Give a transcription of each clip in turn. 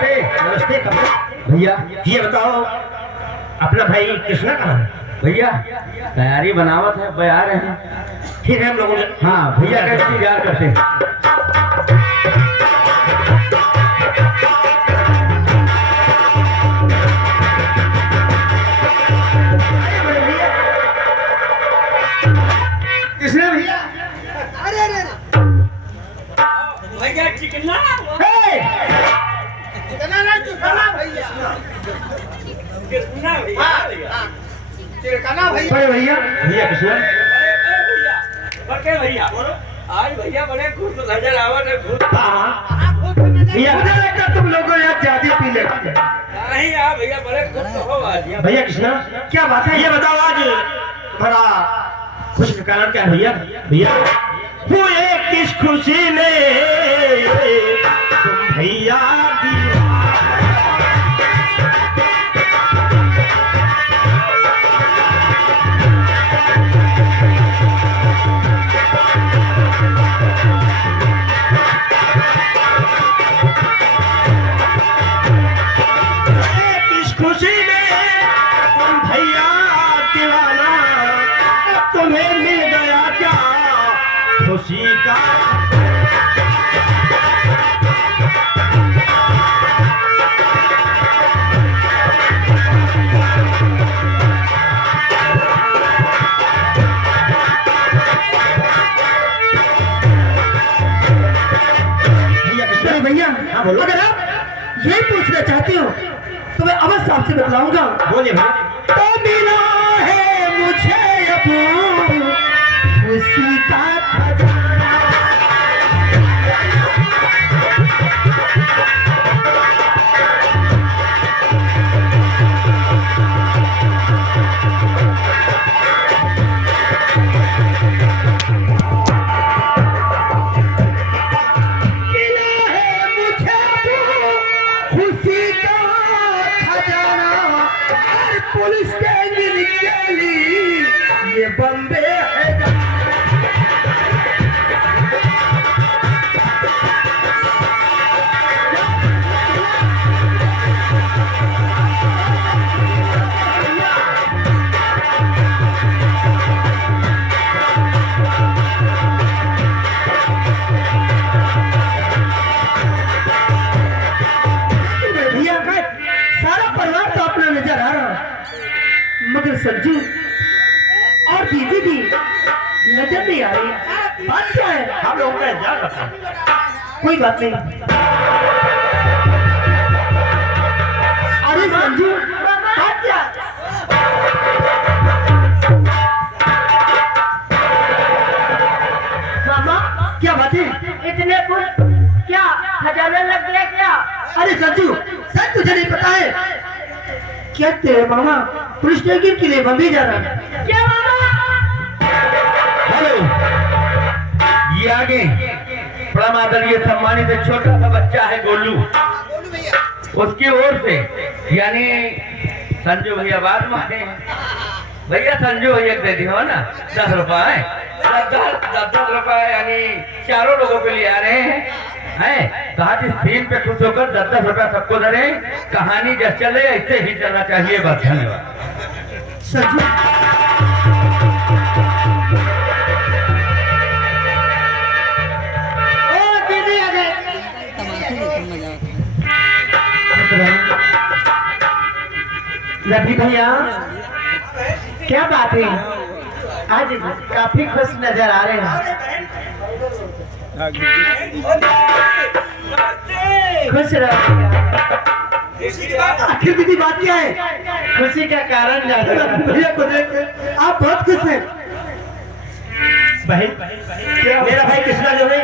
नमस्ते। नमस्ते कमल भैया ये बताओ अपना भाई कृष्णा कहाँ है? भैया तैयारी बनावत है, बया रहे हैं। ठीक है हम लोगों ने हाँ भैया का इंतजार करते हैं। कृष्णा भैया अरे अरे भैया चिकना चिकना भैया कितना भैया चिकना भैया बड़े भैया भैया कृष्णा भैया बड़े भैया आज भैया बड़े खुश नजर आवत है खुश हाँ भैया मुझे लगता तुम लोगों यार ज्यादा पी लेते नहीं यार भैया बड़े खुश हो आज भैया कृष्णा क्या बात है ये बताओ आज बड़ा खुश का कारण क्या है भैया भैया हुए किस खुशी में तुम भैया किस खुशी में तुम भैया दीवाना तुम्हें मिल गया क्या खुशी का भैया हाँ बोलो अगर आप यही पूछना चाहते हो तो मैं अवश्य आपसे बतलाऊंगा। बोलिए भैया तो मिला है मुझे अब खुशी का खजाना। मिला है मुझे अब खुशी का खजाना और पुलिस के गिरगिली ये बम्बे है भैया सारा परिवार तो अपना नजर आ रहा मगर संजू और दीदी भी नजर नहीं आ रही। बात क्या है? आप लोगों का ध्यान रखना कोई बात नहीं। अरे संजू बात क्या? मामा क्या बात है? इतने कुछ क्या खजाना लग गया क्या? अरे संजू सच तुझे नहीं पता है क्या तेरे मामा पुलिस स्टेशन के लिए बम्बई जा रहा है? क्या मामा? हेलो ये आगे परम आदरणीय सम्मानित एक छोटा सा बच्चा है गोलू, उसकी ओर से यानी संजू भैया बात माने भैया, संजू भैया दे दी हो ना 10 रुपए, 10 रुपए यानी चारों लोगों के लिए आ रहे हैं कहा जिस सीन पे खुश होकर 10 रुपया सबको दे रहे हैं। कहानी जैसे चले ऐसे ही चलना चाहिए। बस धन्यवाद। संजू ओ दीदी आ गए। रवि भैया क्या बात है? आज काफी खुश नजर आ रहे हैं। खुश रहो। आखिर दीदी बात क्या है? खुशी का कारण जाना भैया को देख के आप बहुत खुश हैं। बहन मेरा भाई कृष्णा जो है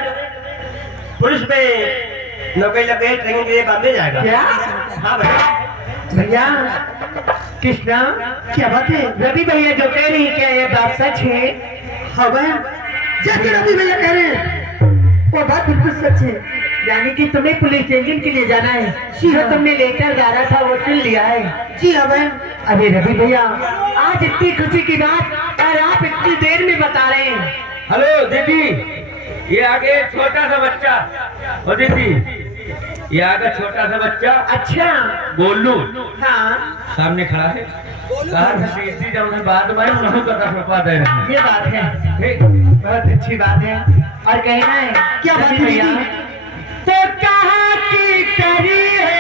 पुलिस में नौकरी लग गई, ट्रेनिंग के लिए बॉम्बे जाएगा। क्या? हाँ भैया भैया कृष्णा क्या बात है? रवि भैया जो कह रही है क्या ये बात सच है? हाँ बहन जैसे रवि भैया कह रहे हैं वो बात बिल्कुल सच है। यानी कि तुम्हें पुलिस स्टेशन के लिए जाना है? जी हाँ। तुमने लेटर डाला था वो चुन लिया है? जी हाँ बहन। अरे रवि भैया आज इतनी खुशी की बात और आप इतनी देर में बता रहे हैं। हेलो दीदी, ये आगे छोटा सा बच्चा, ओ दीदी ये आगे छोटा सा बच्चा अच्छा गोलू हाँ सामने खड़ा है। कहा सीधी जब उन्हें बात में उन्होंने कथा छुपा दे रहे हैं। ये बात है, ठीक। बहुत अच्छी बात है। और कहना है क्या बात है भैया? तो कहा की करी है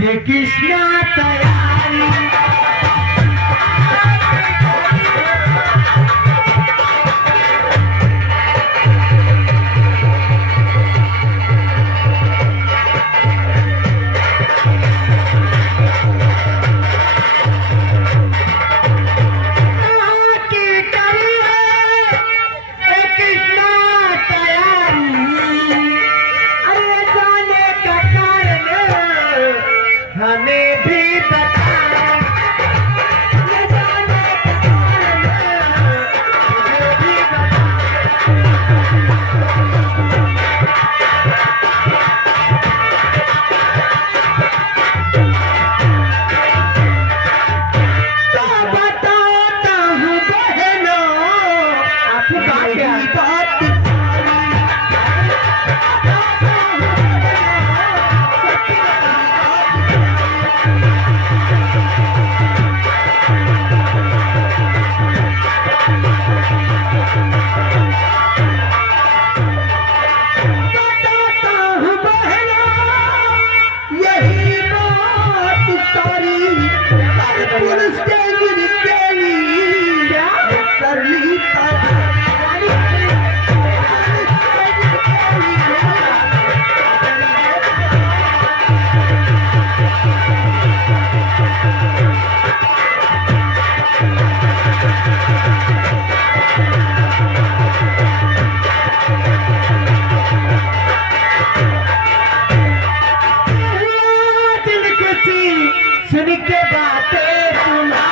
ये कृष्णा तैयारी। हमें भी बता ये जाने का कारण मुझे भी बता। तो बताता हूँ बहनों आपकी बात क्या सुन के बातें सुना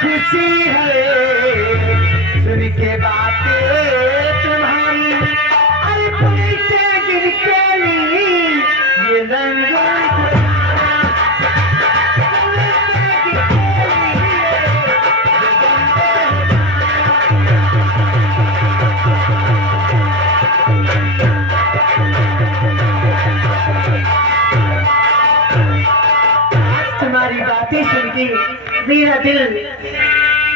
खुशी है सुन के बातें तुम्हारी। अरे पैसे गिन के लिए ये रंग तुम्हारी बातें सुन के मेरा दिल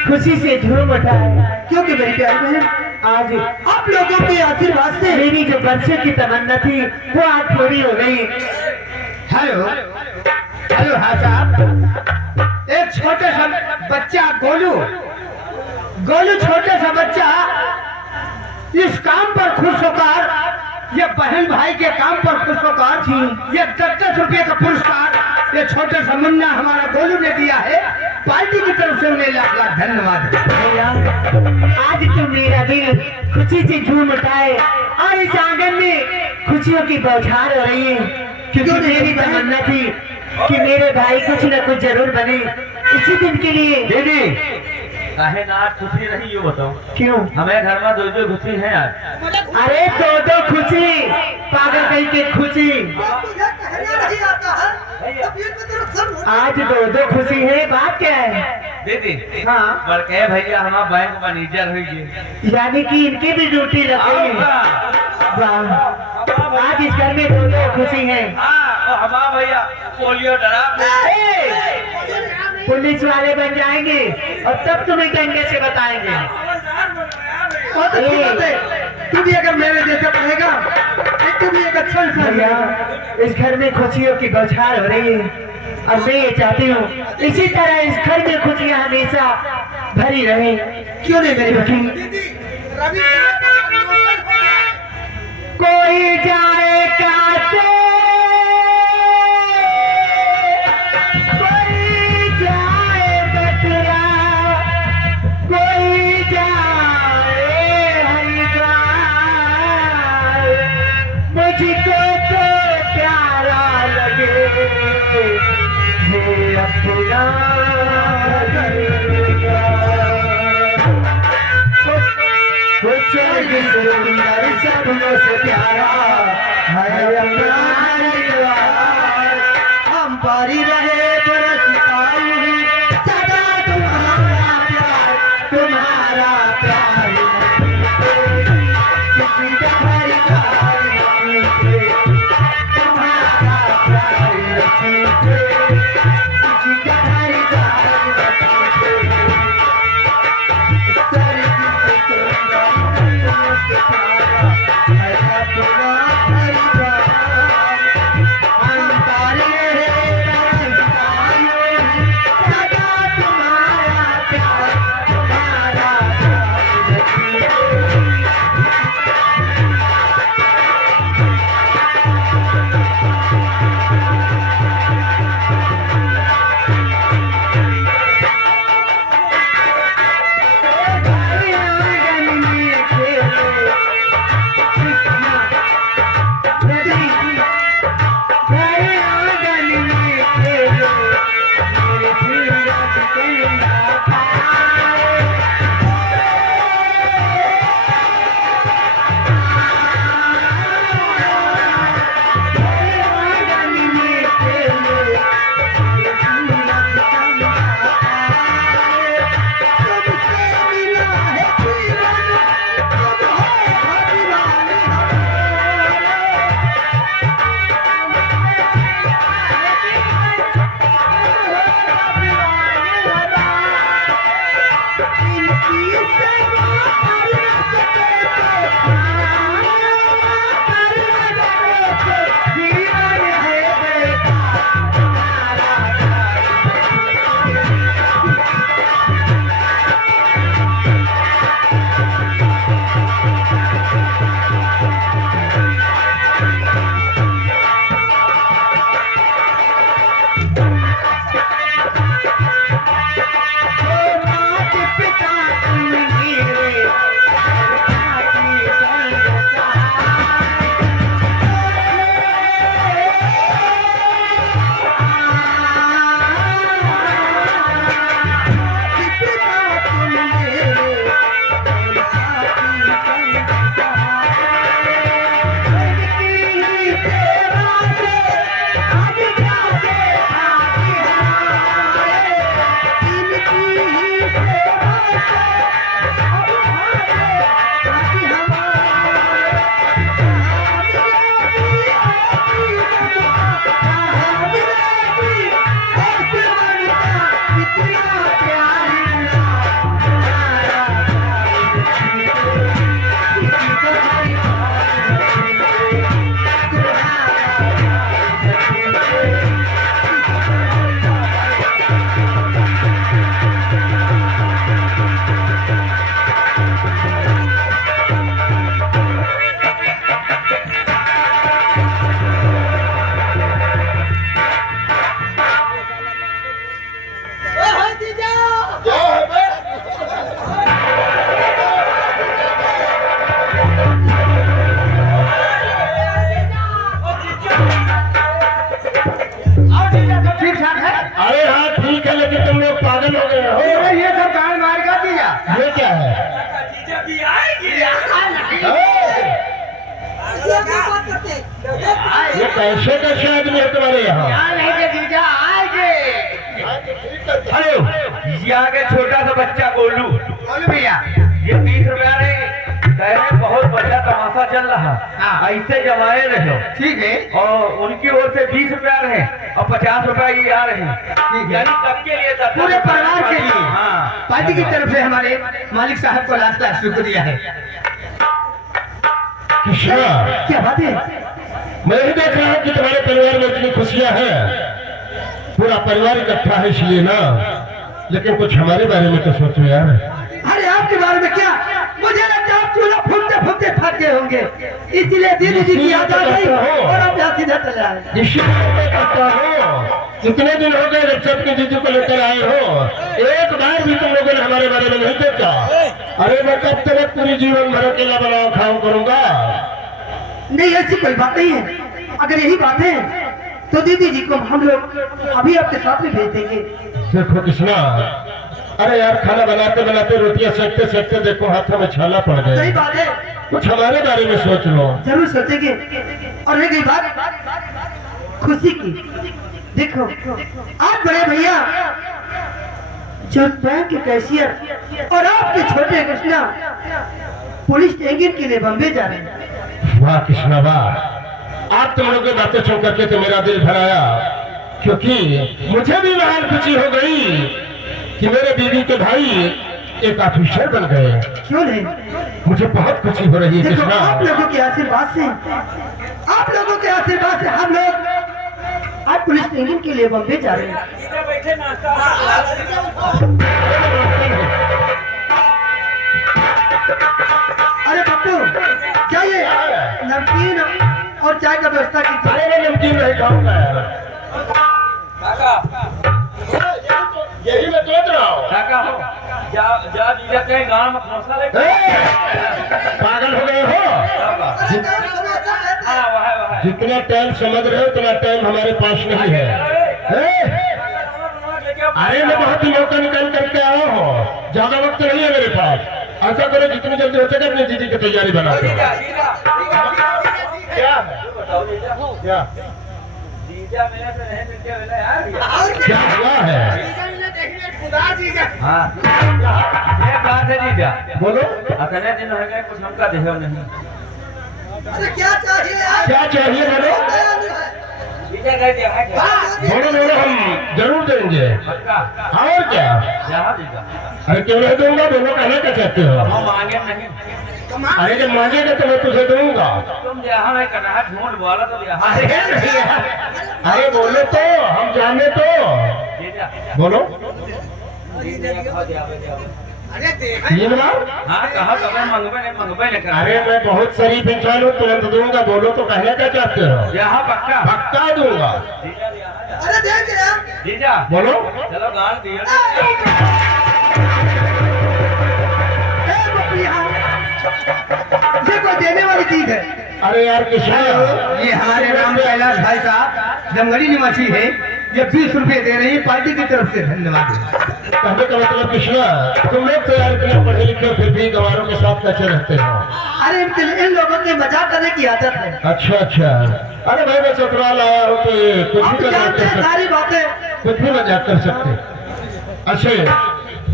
खुशी से झूम उठा है। क्योंकि मेरी प्यारी बहन आज आप लोगों के आशीर्वाद से मेरी जो बरसों की तमन्ना थी वो आज पूरी हो गई। हेलो हेलो हाँ साहब, एक छोटे सा बच्चा गोलू छोटे सा बच्चा इस काम पर खुश होकर ये बहन भाई के काम पर खुश होकर ये 10-10 रुपये का पुरस्कार ये छोटे सा मुन्ना हमारा गोलू ने दिया है। पार्टी की तरफ से उन्हें लाख लाख धन्यवाद। आज तो मेरा दिल खुशी से झूम उठाए और इस आंगन में खुशियों की बौछार हो रही है। क्योंकि मेरी तमन्ना थी कि मेरे भाई कुछ न कुछ जरूर बने। इसी दिन के लिए दीदी काहे ना आज खुशी नहीं ये बताओ क्यों हमें घर में 2 खुशी है आज। अरे दो खुशी पागल कहीं के खुशी आज 2 खुशी है। बात क्या है दीदी? हाँ बड़के भैया हमारा बैंक मैनेजर हुई यानी कि इनकी भी ड्यूटी लग गई है। वाह आज इस घर में 2 खुशी है। हमारा भैया पोलियो डरा पुलिस वाले बन जाएंगे और तब तुम्हें डंडे से बताएंगे। बहुत अच्छी बात है। तू भी अगर मेरे जैसा पढ़ेगा तू भी एक अच्छा इंसान है। इस घर में खुशियों की बौछार हो रही है और मैं ये चाहती हूँ इसी तरह इस घर में खुशियाँ हमेशा भरी रहे। क्यों नहीं मेरी बहन? कोई जाए काटे कोई जाए बटरा कोई जाए हरिद्वार मुझको तो प्यारा लगे ये अपना कुछ सपनों से प्यारा है अपना परिवार। हम पारी रहे बरसता यूं सदा तुम्हारा प्यार, तुम्हारा प्यार किसी का खरीदार नहीं थे, तुम्हारा प्यार नहीं थे, किसी का खरीदार नहीं थे। ये कैसे कैसे आदमी है तुम्हारे यहाँ? हेलो, ये आगे छोटा सा बच्चा गोलू भैया, ये 20 रुपया रे बहुत बढ़िया तमाशा चल रहा, ऐसे जमाए रहो ठीक है। और उनकी ओर से 20 रुपया रहे और 50 रुपया ये आ रहे हैं, यानी सबके लिए, पूरे परिवार के लिए। हाँ, पार्टी की तरफ से हमारे मालिक साहब को लाख लाख शुक्रिया है। कृष्णा, क्या बात है? मैं ही देख रहा हूँ कि तुम्हारे परिवार में इतनी खुशियाँ हैं, पूरा परिवार इकट्ठा है इसलिए ना, लेकिन कुछ हमारे बारे में तो सोचो यार। अरे आपके बारे में क्या, मुझे लगता है आप चूल्हा फूकते फूकते थक गए होंगे, इसलिए दीदी जी की याद आ गई और आप यहाँ सीधा चले आए। इसीलिए करता हूँ, कितने दिन हो गए जब से अपनी दीदी को लेकर आए हो, एक बार भी तुम लोगों ने हमारे बारे में नहीं सोचा। अरे मैं कब तक पूरी जीवन भर अकेला बनाओ खाओ करूंगा? नहीं, ऐसी कोई बात नहीं है। अगर यही बात है तो दीदी जी को हम लोग अभी आपके साथ में भेज देंगे। देखो कृष्णा, अरे यार खाना बनाते बनाते रोटियां सेकते सेकते देखो हाथों में छाला पड़ सही गया। बात है। कुछ हमारे बारे में सोच लो। जरूर सोचेंगे। और रह गई बात खुशी की, देखो आप बड़े भैया जो बैंक के कैशियर और आपके छोटे कृष्णा पुलिस ट्रेनिंग के लिए बम्बे जा रहे हैं। वाह कृष्णा वाह, आप तुम लोगों की बातें सुन करके तो मेरा दिल भराया, क्योंकि मुझे भी महान खुशी हो गई कि मेरे बीवी के भाई एक ऑफिसर बन गए। क्यों नहीं, मुझे बहुत खुशी हो रही है देखो कृष्णा। आप लोगों के आशीर्वाद से, आप लोगों के आशीर्वाद से हम लोग आज पुलिस ट्रेनिंग के लिए बम्बे जा रहे हैं। इधर बैठे नाश्ता अरे पप्पू जाइए, नमकीन और चाय का व्यवस्था कीजिए। अरे मैं नमकीन नहीं खाऊंगा यार। काका यही मैं सोच रहा हूँ। काका हो जा जा दीजिए कहीं गांव में खोसा ले। पागल हो गए हो? हाँ वह जितना टाइम समझ रहे हो उतना टाइम हमारे पास नहीं है। अरे मैं बहुत ही मौका निकाल करके आया हूँ, ज्यादा वक्त नहीं है मेरे पास। ऐसा करो जितनी जल्दी हो सके अपनी दीदी की तैयारी बना दो। क्या है? क्या मेरे से नहीं मिलते वाला यार। क्या हुआ है? हाँ ये बात है जीजा। बोलो। अतने दिन हो गए कुछ हमका देहो नहीं। अरे क्या चाहिए यार? क्या चाहिए बोलो? जीजा कह दिया है क्या? बोलो बोलो, हम जरूर देंगे। पक्का और क्या? जहाँ जीजा अरे क्यों नहीं दूंगा, बोलो कहना क्या चाहते हो? हम मांगे नहीं। अरे जब मांगेगा तो मैं तुझे दूंगा। तुम जहाँ मैं कहा झूठ बोला तो यहाँ अरे नहीं यार, अरे बोलो तो, हम जाने तो। जीजा बोलो। जीजा कहो जावे जावे। तीन बार? हाँ कहा कभी मंगबे नहीं कर। अरे मैं बहुत शरीफ इंसान हूँ, तुरंत दूंगा। बोलो तो कहना क्या चाहते हो? यहाँ पक्का पक्का दूंगा। जीजा भी यहाँ जा। अरे देख यार, जीजा बोलो। चलो गाल दियो। ये कोई देने वाली चीज है? अरे यार कृष्णा, ये हमारे राम कैलाश भाई साहब जमगढ़ी निवासी है, ये 20 रुपए दे रही है पार्टी की तरफ से। धन्यवाद। कहने का मतलब कृष्णा, तुम लोग तो यार इतने पढ़े लिखे फिर भी गंवारों के साथ कैसे रहते हो? अरे इन लोगों की मजाक करने की आदत है। अच्छा अच्छा। अरे भाई मैं ससुराल आया हूँ तो ये कुछ आप भी मजाक जानते कर हैं सकते, सारी बातें। कुछ भी मजाक कर सकते। अच्छा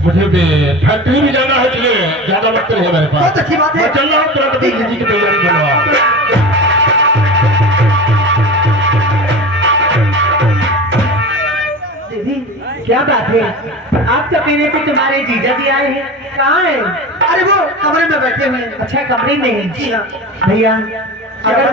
मुझे भी फैक्ट्री भी जाना है, इसलिए ज्यादा वक्त नहीं है मेरे पास। बहुत अच्छी बात है। मैं चल रहा हूँ, तुरंत दीदी की तैयारी करो। दीदी क्या बात है, आपका पीने पे तुम्हारे जीजा भी आए हैं, कहाँ है? अरे वो कमरे में बैठे हुए हैं। अच्छा कमरे में है। जी हाँ भैया, अगर